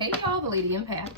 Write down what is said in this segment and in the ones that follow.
Hey y'all, the Lady Empath.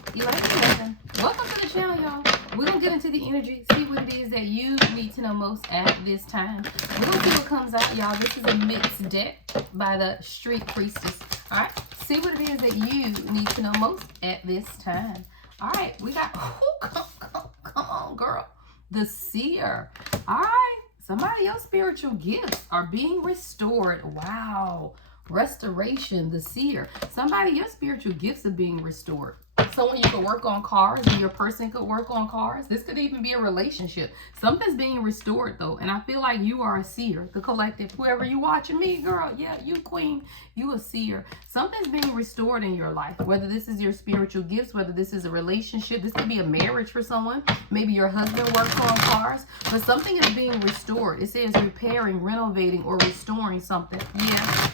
Welcome to the channel, y'all. We're going to get into the energy, see what it is that you need to know most at this time. We're going to see what comes out, y'all. This is a mixed deck by the Street Priestess. Alright, see what it is that you need to know most at this time. Alright, we got, come on, girl. The Seer. Alright, somebody else's spiritual gifts are being restored. Wow. Restoration, the Seer. Somebody, your spiritual gifts are being restored. Someone you could work on cars, and your person could work on cars. This could even be a relationship. Something's being restored though, and I feel like you are a seer. The collective, whoever you watching me, girl, yeah, you queen, you a seer. Something's being restored in your life, whether this is your spiritual gifts, whether this is a relationship. This could be a marriage for someone. Maybe your husband works on cars, but something is being restored. It says repairing, renovating, or restoring something. Yeah.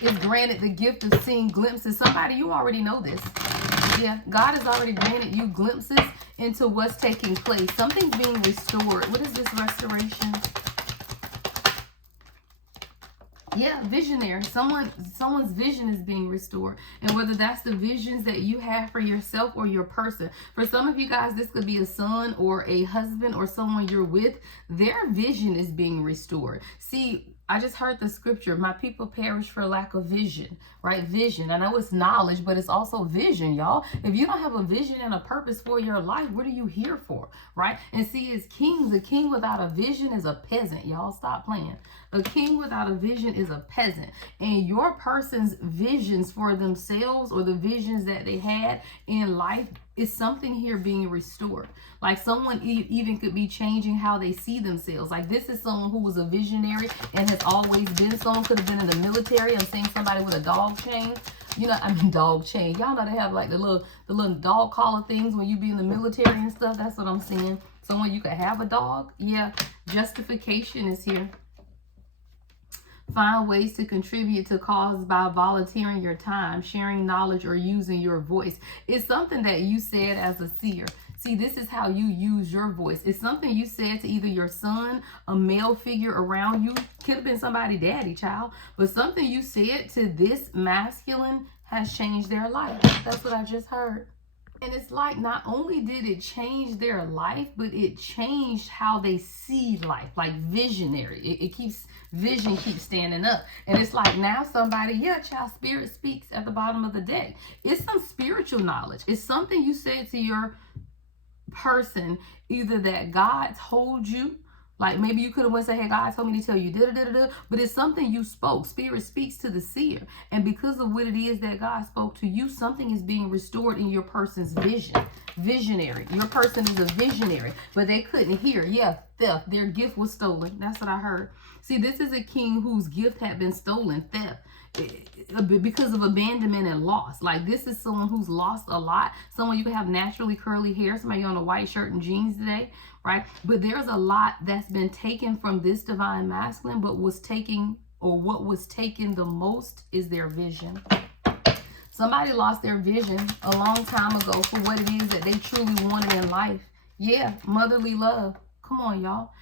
Is granted the gift of seeing glimpses. Somebody, you already know this. Yeah, God has already granted you glimpses into what's taking place. Something's being restored. What is this restoration? Yeah, visionary. Someone's vision is being restored. And whether that's the visions that you have for yourself or your person. For some of you guys, this could be a son or a husband or someone you're with. Their vision is being restored. See, I just heard the scripture, my people perish for lack of vision, right? Vision. I know it's knowledge, but it's also vision, y'all. If you don't have a vision and a purpose for your life, what are you here for, right? And see, as kings, a king without a vision is a peasant, y'all. Stop playing. A king without a vision is a peasant. And your person's visions for themselves or the visions that they had in life is something here being restored. Like someone even could be changing how they see themselves. Like this is someone who was a visionary and has always been. Someone could have been in the military. I'm seeing somebody with a dog chain. You know, I mean dog chain. Y'all know they have like the little dog collar things when you be in the military and stuff. That's what I'm seeing. Someone you could have a dog. Yeah. Justification is here. Find ways to contribute to causes by volunteering your time, sharing knowledge, or using your voice. It's something that you said as a seer. See, this is how you use your voice. It's something you said to either your son, a male figure around you. Could have been somebody, daddy, child. But something you said to this masculine has changed their life. That's what I just heard. And it's like not only did it change their life, but it changed how they see life, like visionary. Vision keeps standing up. And it's like now somebody, yeah, child, spirit speaks at the bottom of the deck. It's some spiritual knowledge. It's something you said to your person, either that God told you. Like maybe you could have went and said, hey, God told me to tell you, but it's something you spoke. Spirit speaks to the seer. And because of what it is that God spoke to you, something is being restored in your person's vision. Visionary. Your person is a visionary, but they couldn't hear. Yeah, theft. Their gift was stolen. That's what I heard. See, this is a king whose gift had been stolen. Theft. Because of abandonment and loss. Like this is someone who's lost a lot. Someone you can have naturally curly hair. Somebody on a white shirt and jeans today, right? But there's a lot that's been taken from this divine masculine, but what was taken the most is their vision. Somebody lost their vision a long time ago for what it is that they truly wanted in life. Yeah, motherly love. Come on, y'all.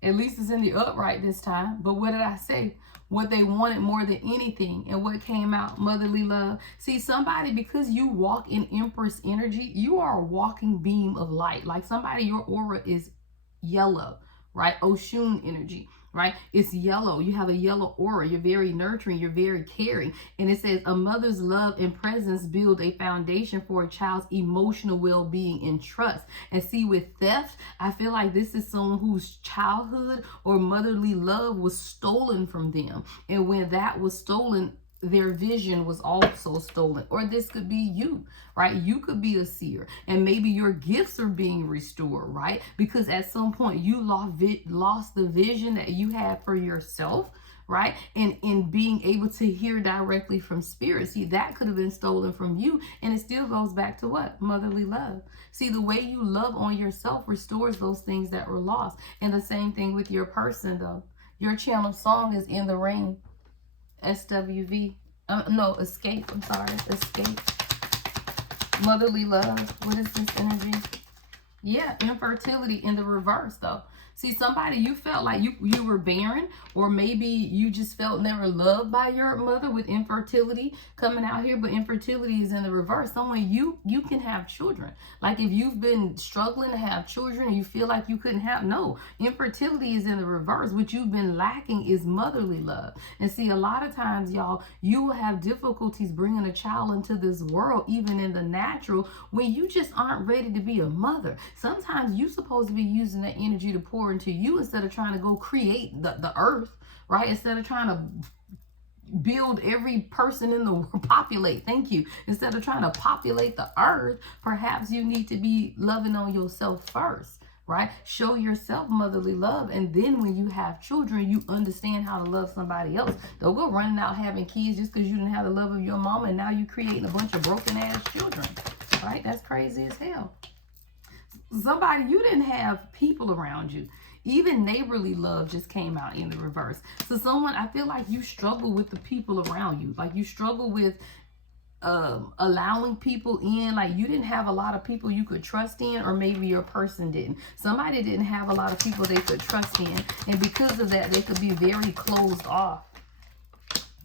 At least it's in the upright this time. But what did I say? What they wanted more than anything, and what came out, motherly love. See, somebody, because you walk in Empress energy, you are a walking beam of light. Like somebody, your aura is yellow, right? Oshun energy, right? It's yellow. You have a yellow aura. You're very nurturing. You're very caring. And it says a mother's love and presence build a foundation for a child's emotional well-being and trust. And see, with theft, I feel like this is someone whose childhood or motherly love was stolen from them. And when that was stolen, their vision was also stolen. Or this could be you, right? You could be a seer, and maybe your gifts are being restored, right? Because at some point you lost the vision that you had for yourself, right? And in being able to hear directly from spirit. See, that could have been stolen from you, and it still goes back to what? Motherly love. See, the way you love on yourself restores those things that were lost. And the same thing with your person, though. Your channel song is In the Rain. SWV. No, escape. I'm sorry. Escape. Motherly love. What is this energy? Yeah, infertility in the reverse, though. See, somebody, you felt like you were barren, or maybe you just felt never loved by your mother with infertility coming out here, but infertility is in the reverse. Someone you can have children. Like if you've been struggling to have children and you feel like you couldn't have, no, infertility is in the reverse. What you've been lacking is motherly love. And see, a lot of times, y'all, you will have difficulties bringing a child into this world, even in the natural, when you just aren't ready to be a mother. Sometimes you're supposed to be using that energy to pour into you instead of trying to go create the earth, right? Instead of trying to build every person in the world, populate, thank you. Instead of trying to populate the earth, perhaps you need to be loving on yourself first, right? Show yourself motherly love. And then when you have children, you understand how to love somebody else. Don't go running out having kids just because you didn't have the love of your mama and now you're creating a bunch of broken ass children, right? That's crazy as hell. Somebody, you didn't have people around you. Even neighborly love just came out in the reverse. So someone, I feel like you struggle with the people around you. Like you struggle with allowing people in. Like you didn't have a lot of people you could trust in, or maybe your person didn't. Somebody didn't have a lot of people they could trust in, and because of that, they could be very closed off.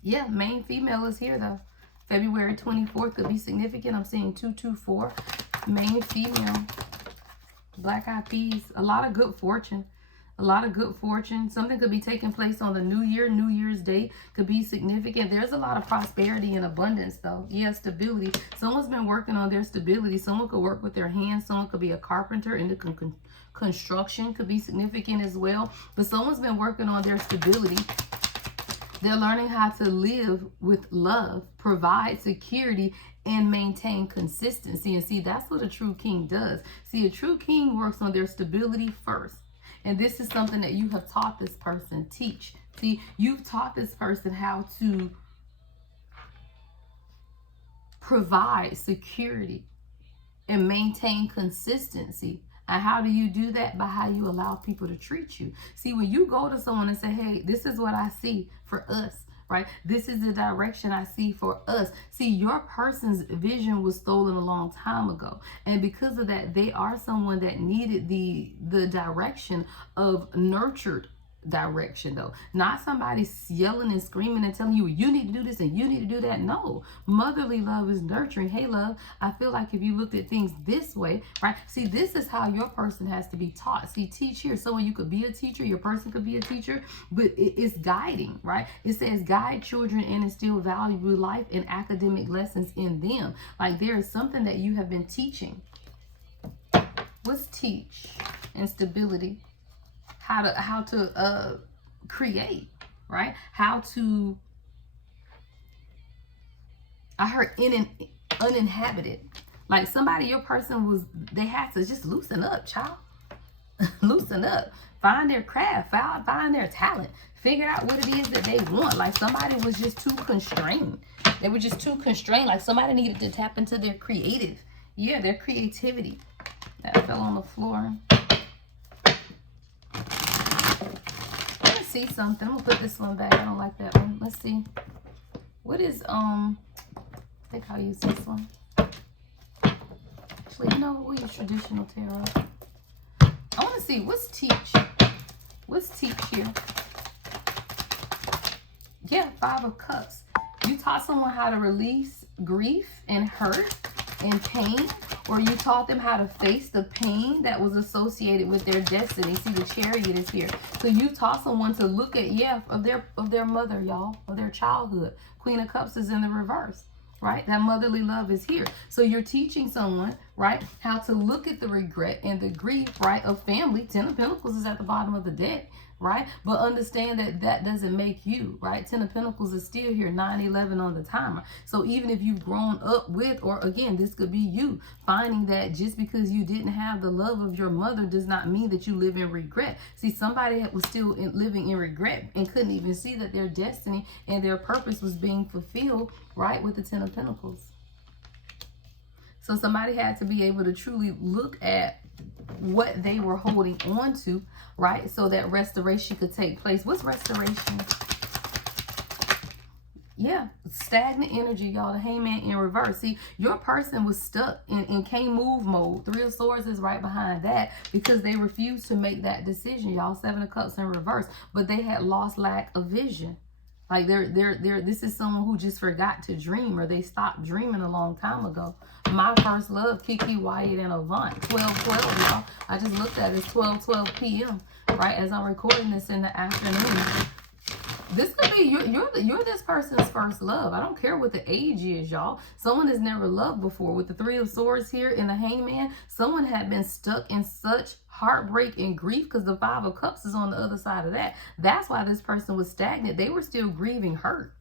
Yeah, main female is here though. February 24th could be significant. I'm seeing 224. Main female. Black Eyed Peas. A lot of good fortune. A lot of good fortune. Something could be taking place on the new year. New Year's Day could be significant. There's a lot of prosperity and abundance though. Yeah, stability. Someone's been working on their stability. Someone could work with their hands. Someone could be a carpenter in the construction. Could be significant as well. But someone's been working on their stability. They're learning how to live with love, provide security, and maintain consistency. And see, that's what a true king does. See, a true king works on their stability first. And this is something that you have taught this person. Teach. See, you've taught this person how to provide security and maintain consistency. And how do you do that? By how you allow people to treat you. See, when you go to someone and say, hey, this is what I see for us, right? This is the direction I see for us. See, your person's vision was stolen a long time ago. And because of that, they are someone that needed the direction of nurtured direction though. Not somebody yelling and screaming and telling you, you need to do this and you need to do that. No, motherly love is nurturing. Hey love, I feel like if you looked at things this way, right? See, this is how your person has to be taught. See, teach here. So when you could be a teacher, your person could be a teacher, but it's guiding, right? It says guide children and instill valuable life and academic lessons in them. Like there is something that you have been teaching. What's teach? Instability. How to create, right? How to, I heard uninhabited. Like somebody, your person was, they had to just loosen up, child. Loosen up. Find their craft, find their talent. Figure out what it is that they want. Like somebody was just too constrained. They were just too constrained. Like somebody needed to tap into their creative. Yeah, their creativity. That fell on the floor. See something. I'm gonna put this one back. I don't like that one. Let's see. What is I think I'll use this one. Actually, you know, we'll use traditional tarot. I want to see what's teach. What's teach here? Yeah, 5 of Cups. You taught someone how to release grief and hurt and pain, or you taught them how to face the pain that was associated with their destiny. See, the Chariot is here. So you taught someone to look at, of their mother, y'all, of their childhood. Queen of Cups is in the reverse, right? That motherly love is here. So you're teaching someone, right, how to look at the regret and the grief, right, of family. 10 of Pentacles is at the bottom of the deck, right? But understand that that doesn't make you, right? 10 of Pentacles is still here, 9-11 on the timer. So even if you've grown up with, or again, this could be you finding that just because you didn't have the love of your mother does not mean that you live in regret. See, somebody was still living in regret and couldn't even see that their destiny and their purpose was being fulfilled, right, with the 10 of Pentacles. So somebody had to be able to truly look at what they were holding on to, right? So that restoration could take place. What's restoration? Yeah, stagnant energy, y'all. The Hangman in reverse. See, your person was stuck in can't move mode. Three of Swords is right behind that because they refused to make that decision, y'all. Seven of Cups in reverse, but they had lost lack of vision. Like this is someone who just forgot to dream, or they stopped dreaming a long time ago. My first love, Kiki, Wyatt, and Avant. 12:12, y'all. I just looked at it. It's 12:12 p.m. right as I'm recording this in the afternoon. This could be you're this person's first love. I don't care what the age is, y'all. Someone has never loved before. With the Three of Swords here in the Hangman, someone had been stuck in such heartbreak and grief because the Five of Cups is on the other side of that. That's why this person was stagnant. They were still grieving hurt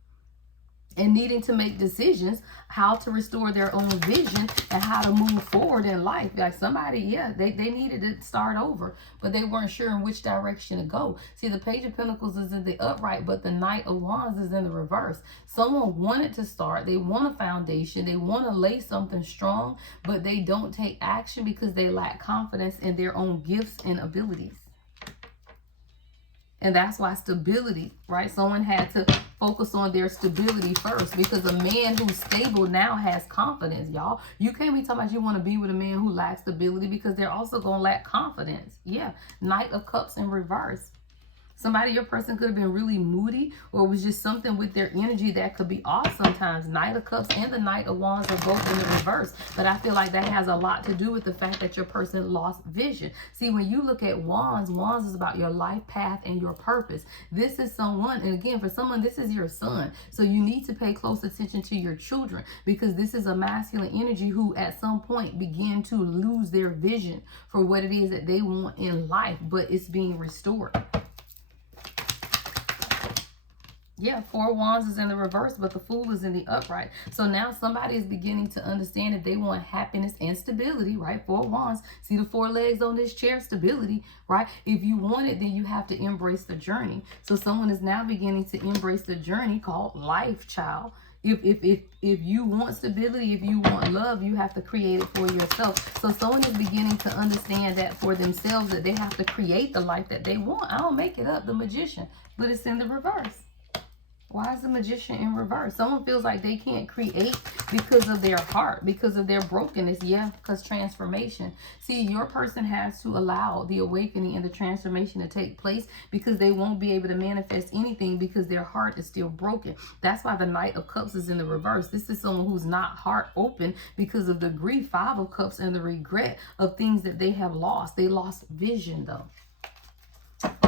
and needing to make decisions how to restore their own vision and how to move forward in life. Like somebody, yeah, they needed to start over, but they weren't sure in which direction to go. See, the Page of Pentacles is in the upright, but the Knight of Wands is in the reverse. Someone wanted to start. They want a foundation. They want to lay something strong, but they don't take action because they lack confidence in their own gifts and abilities. And that's why stability, right? Someone had to focus on their stability first, because a man who's stable now has confidence, y'all. You can't be talking about you want to be with a man who lacks stability, because they're also going to lack confidence. Yeah. Knight of Cups in reverse. Somebody, your person could have been really moody, or it was just something with their energy that could be off sometimes. Knight of Cups and the Knight of Wands are both in the reverse. But I feel like that has a lot to do with the fact that your person lost vision. See, when you look at Wands, Wands is about your life path and your purpose. This is someone, and again, for someone, this is your son. So you need to pay close attention to your children, because this is a masculine energy who at some point begin to lose their vision for what it is that they want in life, but it's being restored. Yeah, Four Wands is in the reverse, but the Fool is in the upright. So now somebody is beginning to understand that they want happiness and stability, right? Four Wands. See the four legs on this chair? Stability, right? If you want it, then you have to embrace the journey. So someone is now beginning to embrace the journey called life, child. If you want stability, if you want love, you have to create it for yourself. So someone is beginning to understand that for themselves, that they have to create the life that they want. I don't make it up, the Magician, but it's in the reverse. Why is the Magician in reverse? Someone feels like they can't create because of their heart, because of their brokenness. Yeah, because transformation. See, your person has to allow the awakening and the transformation to take place, because they won't be able to manifest anything because their heart is still broken. That's why the Knight of Cups is in the reverse. This is someone who's not heart open because of the grief, Five of Cups, and the regret of things that they have lost. They lost vision, though.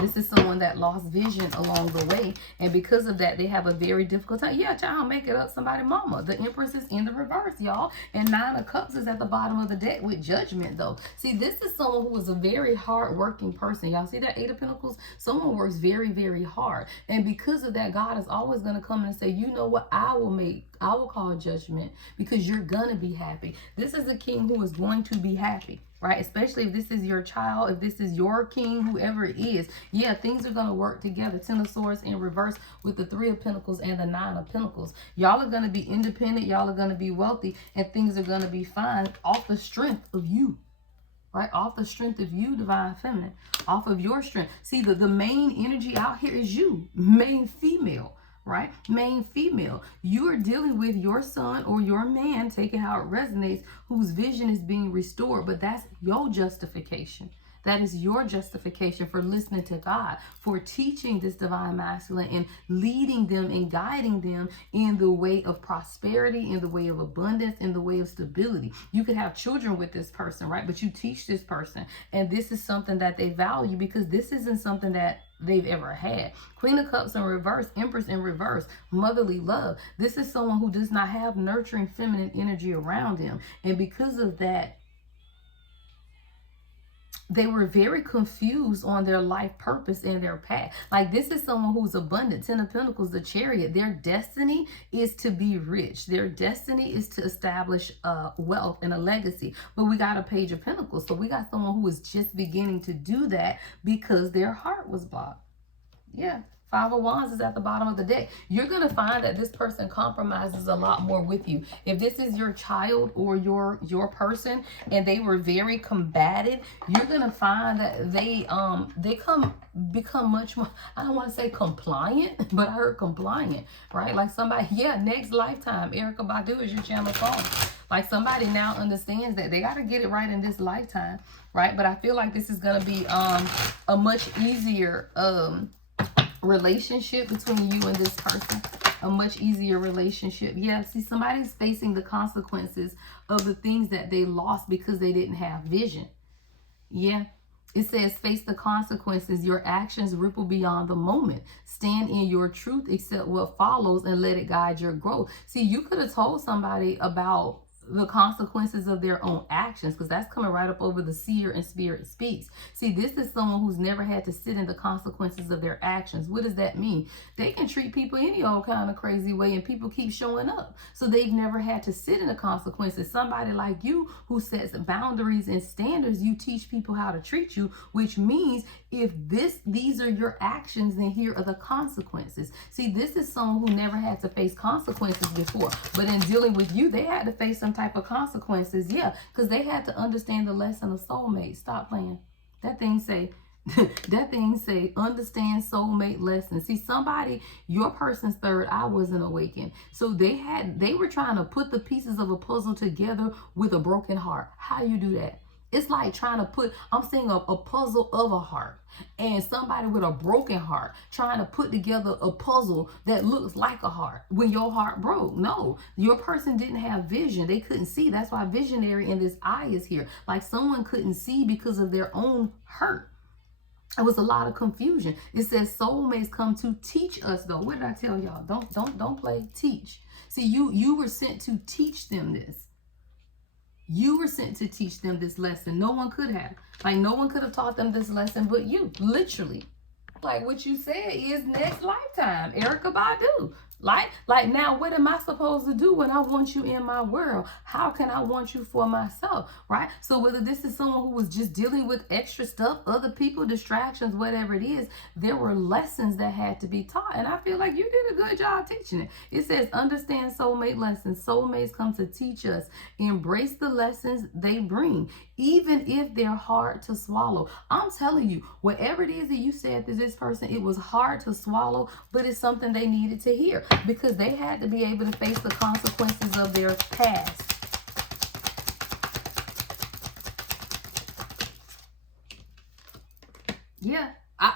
This is someone that lost vision along the way, and because of that, they have a very difficult time. Yeah, child, make it up, somebody mama. The Empress is in the reverse, y'all, and Nine of Cups is at the bottom of the deck with Judgment, though. See, this is someone who is a very hard-working person. Y'all see that Eight of Pentacles? Someone works very, very hard, and because of that, God is always going to come and say, you know what, I will call judgment, because you're going to be happy. This is a king who is going to be happy, right? Especially if this is your child, if this is your king, whoever it is. Yeah, things are going to work together. Ten of Swords in reverse with the Three of Pentacles and the Nine of Pentacles. Y'all are going to be independent. Y'all are going to be wealthy, and things are going to be fine off the strength of you. Right? Off the strength of you, Divine Feminine. Off of your strength. See, the main energy out here is you. Main female. Right? Main female. You are dealing with your son or your man, take it how it resonates, whose vision is being restored. But that's your justification. That is your justification for listening to God, for teaching this divine masculine and leading them and guiding them in the way of prosperity, in the way of abundance, in the way of stability. You could have children with this person, right? But you teach this person, and this is something that they value, because this isn't something that they've ever had. Queen of Cups in reverse, Empress in reverse, motherly love. This is someone who does not have nurturing feminine energy around them, and because of that, they were very confused on their life purpose and their path. Like, this is someone who's abundant. Ten of Pentacles, the Chariot. Their destiny is to be rich. Their destiny is to establish wealth and a legacy. But we got a Page of Pentacles. So we got someone who is just beginning to do that because their heart was blocked. Yeah. Five of Wands is at the bottom of the deck. You're going to find that this person compromises a lot more with you. If this is your child or your person and they were very combative, you're going to find that they become much more, I don't want to say compliant, but I heard compliant, right? Like somebody, yeah, next lifetime. Erykah Badu is your channel phone. Like somebody now understands that they got to get it right in this lifetime, right? But I feel like this is going to be a much easier relationship between you and this person. A much easier relationship. Yeah, see, somebody's facing the consequences of the things that they lost because they didn't have vision. Yeah. It says, face the consequences. Your actions ripple beyond the moment. Stand in your truth, accept what follows, and let it guide your growth. See, you could have told somebody about the consequences of their own actions, because that's coming right up over the seer and spirit speaks. See, this is someone who's never had to sit in the consequences of their actions. What does that mean? They can treat people any old kind of crazy way and people keep showing up. So they've never had to sit in the consequences. Somebody like you who sets boundaries and standards, you teach people how to treat you, which means if these are your actions, then here are the consequences. See, this is someone who never had to face consequences before, but in dealing with you, they had to face some type of consequences. Yeah, because they had to understand the lesson of soulmate. Stop playing. That thing say understand soulmate lesson. See, somebody, your person's third eye wasn't awakened, so they were trying to put the pieces of a puzzle together with a broken heart. How you do that? It's like trying to put, I'm saying a puzzle of a heart, and somebody with a broken heart trying to put together a puzzle that looks like a heart when your heart broke. No, your person didn't have vision. They couldn't see. That's why visionary in this eye is here. Like someone couldn't see because of their own hurt. It was a lot of confusion. It says soulmates come to teach us, though. What did I tell y'all? Don't play. Teach. See, you were sent to teach them this. You were sent to teach them this lesson. No one could have. Like, no one could have taught them this lesson but you. Literally. Like what you said is next lifetime. Erykah Badu. Like now, what am I supposed to do when I want you in my world? How can I want you for myself, right? So whether this is someone who was just dealing with extra stuff, other people, distractions, whatever it is, there were lessons that had to be taught. And I feel like you did a good job teaching it. It says, understand soulmate lessons. Soulmates come to teach us. Embrace the lessons they bring, even if they're hard to swallow. I'm telling you, whatever it is that you said to this person, it was hard to swallow, but it's something they needed to hear, because they had to be able to face the consequences of their past. Yeah, I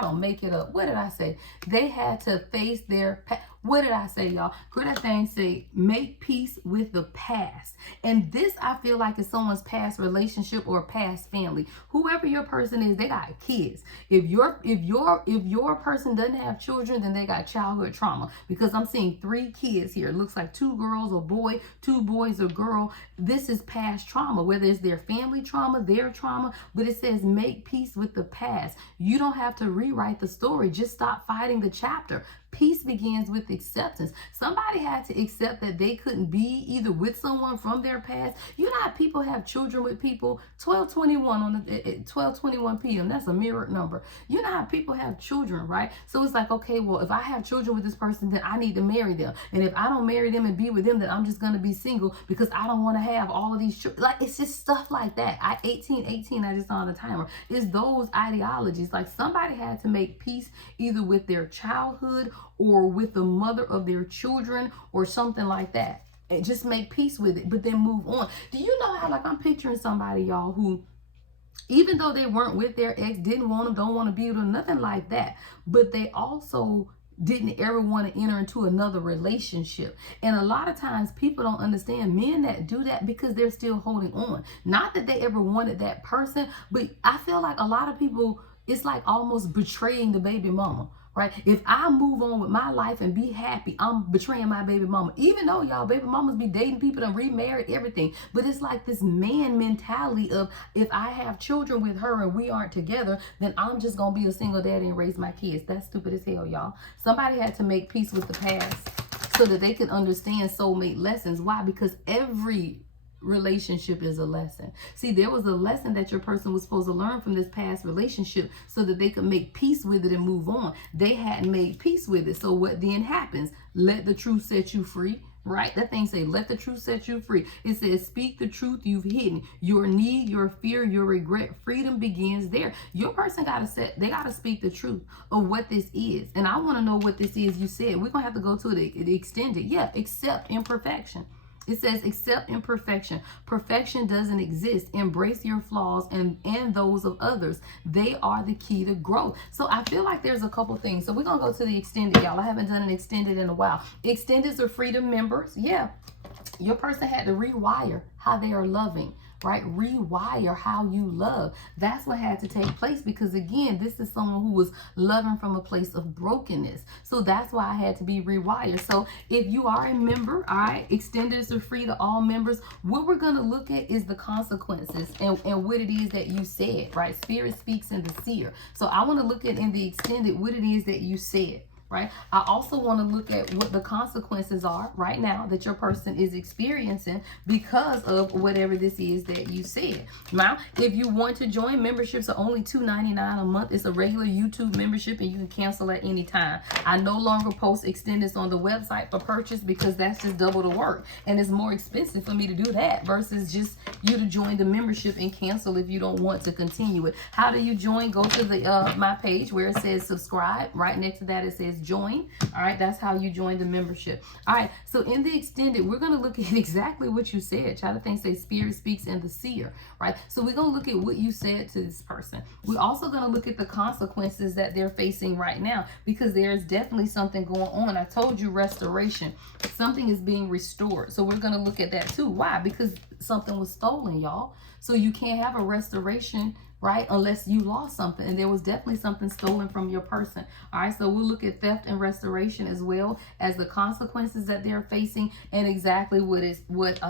don't make it up. What did I say? They had to face their past. What did I say, y'all? Could that thing say, make peace with the past? And this, I feel like, is someone's past relationship or past family. Whoever your person is, they got kids. If your person doesn't have children, then they got childhood trauma. Because I'm seeing 3 kids here. It looks like 2 girls, a boy, 2 boys, a girl. This is past trauma, whether it's their family trauma, their trauma. But it says, make peace with the past. You don't have to rewrite the story. Just stop fighting the chapter. Peace begins with acceptance. Somebody had to accept that they couldn't be either with someone from their past. You know how people have children with people? 12:21 on the 12:21 p.m. That's a mirrored number. You know how people have children, right? So it's like, okay, well, if I have children with this person, then I need to marry them. And if I don't marry them and be with them, then I'm just going to be single because I don't want to have all of these children. Like, it's just stuff like that. 18, I just saw on the timer. It's those ideologies. Like, somebody had to make peace either with their childhood or with the mother of their children or something like that, and just make peace with it, but then move on. Do you know how, like, I'm picturing somebody, y'all, who, even though they weren't with their ex, didn't want them, don't want to be with them, nothing like that, but they also didn't ever want to enter into another relationship. And a lot of times people don't understand men that do that because they're still holding on. Not that they ever wanted that person, but I feel like a lot of people, it's like almost betraying the baby mama. Right? If I move on with my life and be happy, I'm betraying my baby mama. Even though y'all baby mamas be dating people and remarried, everything. But it's like this man mentality of, if I have children with her and we aren't together, then I'm just going to be a single daddy and raise my kids. That's stupid as hell, y'all. Somebody had to make peace with the past so that they can understand soulmate lessons. Why? Because every relationship is a lesson. See, there was a lesson that your person was supposed to learn from this past relationship so that they could make peace with it and move on. They hadn't made peace with it. So what then happens? Let the truth set you free. Right? That thing say, let the truth set you free. It says, speak the truth you've hidden. Your need, your fear, your regret, freedom begins there. Your person they gotta speak the truth of what this is. And I want to know what this is you said. We're gonna have to go to the extended. Yeah, accept imperfection. It says, accept imperfection. Perfection doesn't exist. Embrace your flaws and those of others. They are the key to growth. So I feel like there's a couple things. So we're going to go to the extended, y'all. I haven't done an extended in a while. Extendeds are freedom members. Yeah. Your person had to rewire how they are loving. Right? Rewire how you love. That's what had to take place, because again, this is someone who was loving from a place of brokenness. So that's why I had to be rewired. So if you are a member, all right, extenders are free to all members. What we're going to look at is the consequences and what it is that you said, right? Spirit speaks in the seer. So I want to look at in the extended what it is that you said. Right? I also want to look at what the consequences are right now that your person is experiencing because of whatever this is that you said. Now, if you want to join, memberships are only $2.99 a month. It's a regular YouTube membership and you can cancel at any time. I no longer post extendeds on the website for purchase because that's just double the work. And it's more expensive for me to do that versus just you to join the membership and cancel if you don't want to continue it. How do you join? Go to the my page where it says subscribe. Right next to that it says join. All right, that's how you join the membership. All right, so in the extended, we're going to look at exactly what you said. Child of things say spirit speaks in the seer, right? So we're going to look at what you said to this person. We're also going to look at the consequences that they're facing right now, because there's definitely something going on. I told you restoration. Something is being restored. So we're going to look at that too. Why? Because something was stolen, y'all. So you can't have a restoration, right, unless you lost something, and there was definitely something stolen from your person. All right, so we'll look at theft and restoration as well as the consequences that they're facing and exactly what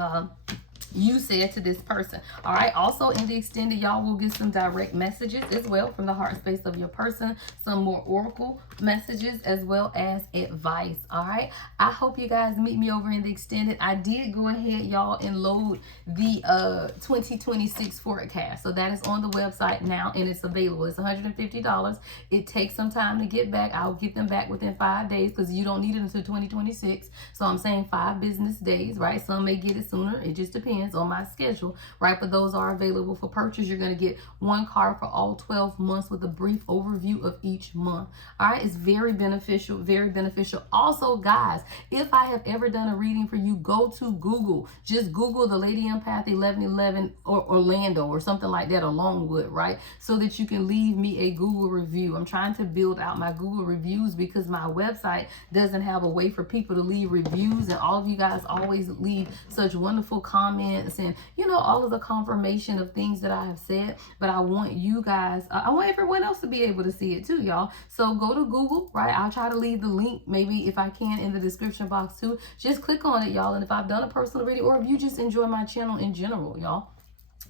you said to this person. All right, also in the extended, y'all will get some direct messages as well from the heart space of your person, some more oracle messages as well as advice. All right, I hope you guys meet me over in the extended. I did go ahead, y'all, and load the 2026 forecast, so that is on the website now and it's available. It's $150. It takes some time to get back. I'll get them back within 5 days because you don't need it until 2026. So I'm saying 5 business days, right? Some may get it sooner. It just depends on my schedule, right? But those are available for purchase. You're going to get 1 card for all 12 months with a brief overview of each month. All right, it's very beneficial, very beneficial. Also, guys, if I have ever done a reading for you, go to Google. Just Google the Lady Empath 1111 or Orlando or something like that, or Longwood, right? So that you can leave me a Google review. I'm trying to build out my Google reviews because my website doesn't have a way for people to leave reviews, and all of you guys always leave such wonderful comments and, you know, all of the confirmation of things that I have said. But I want you guys, I want everyone else to be able to see it too, y'all. So go to Google, right? I'll try to leave the link, maybe if I can, in the description box too. Just click on it, y'all. And if I've done a personal reading, or if you just enjoy my channel in general, y'all,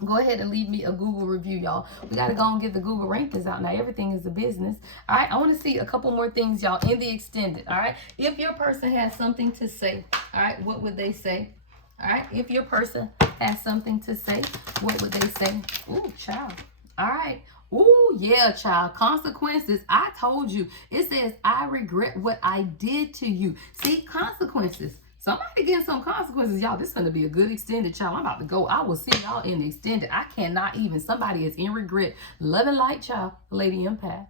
go ahead and leave me a Google review, y'all. We got to go and get the Google rankings out now. Everything is a business. All right, I want to see a couple more things, y'all, in the extended. All right, if your person has something to say, all right, what would they say? All right, if your person has something to say, what would they say? Ooh, child. All right. Ooh, yeah, child. Consequences. I told you. It says, I regret what I did to you. See, consequences. Somebody getting some consequences, y'all. This is going to be a good extended, child. I'm about to go. I will see y'all in the extended. I cannot even. Somebody is in regret. Love and light, child. Lady Empath.